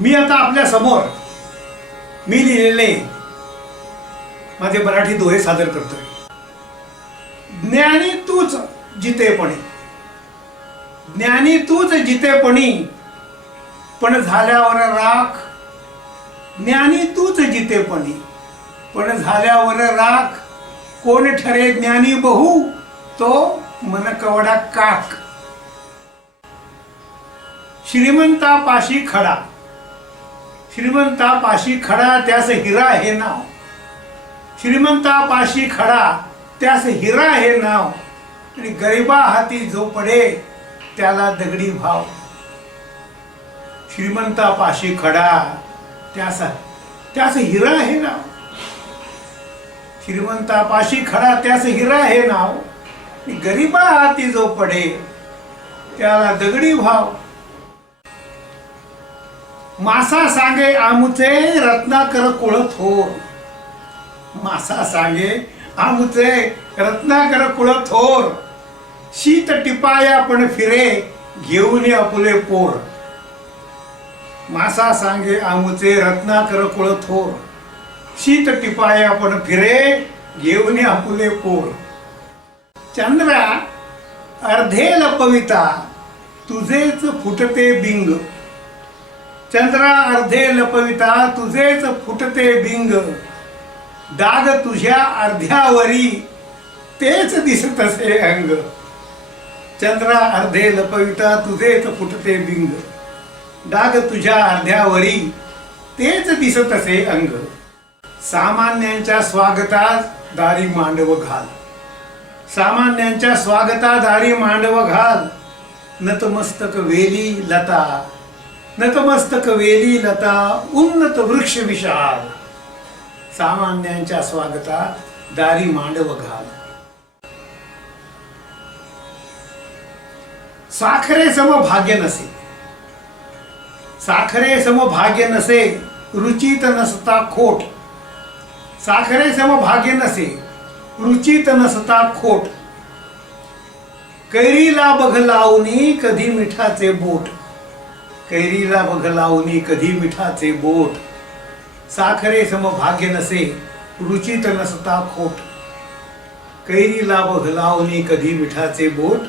मी आता आपल्या समोर मी लिहिलेले माझे मराठी दोहे सादर करतोय. ज्ञानी तूच जितेपणी, ज्ञानी तूच जितेपणी, पण झाल्यावर राख. ज्ञानी तूच जितेपणी, पण झाल्यावर राख. कोण ठरे ज्ञानी बहु, तो मन कवडा काक. श्रीमंतापाशी खडा, श्रीमंतापाशी खडा, त्यास हिरा हे नाव. श्रीमंतापाशी खडा, त्यास हिरा हे नाव. आणि गरिबा हाती जो पडे, त्याला दगडी भाव. श्रीमंतापाशी खडा, त्यास हिरा हे नाव. श्रीमंतापाशी खडा, त्यास हिरा हे नाव. आणि गरिबा हाती जो पडे, त्याला दगडी भाव. मासा सांगे आमुचे रत्नाकर कुळ थोर. मासा सांगे आमुचे रत्नाकर कुळ थोर. शीत टिपाया पण फिरे, घेऊन आपुले पोर. मासा सांगे आमुचे रत्नाकर कुळ थोर. शीत टिपाया पण फिरे, घेऊन आपुले पोर. चंद्रा अर्धे लपविता, तुझेच फुटते बिंग. चंद्रा अर्धे लपविता, तुझेच फुटते बिंग. डाग तुझ्या अर्ध्यावरी, तेच दिसतसे अंग. चंद्रा अर्धे लपविता, तुझेच फुटते बिंग. डाग तुझ्या अर्ध्यावरी, तेच दिसतसे अंग. सामान्यांच्या स्वागतात दारी मांडव घाल. सामान्यांच्या स्वागता दारी मांडव घाल. नतमस्तक वेली लता, नतमस्तक वेली लता, उन्नत वृक्ष विशाल. सामान्यांच्या स्वागता दारी मांडव घाल. साखरे सम भाग्य नसे, साखरे सम भाग्य नसे, रुचित नसता खोट. साखरे सम भाग्य नसे, रुचित नसता खोट. कैरीला बघ लावणी कधी मिठाचे बोट. कैरीला बघ लावणी कधी मिठाचे बोट. साखरे सम भाग्य नसे, रुचित नसता खोट. कैरीला बघ लावणी कधी मिठाचे बोट.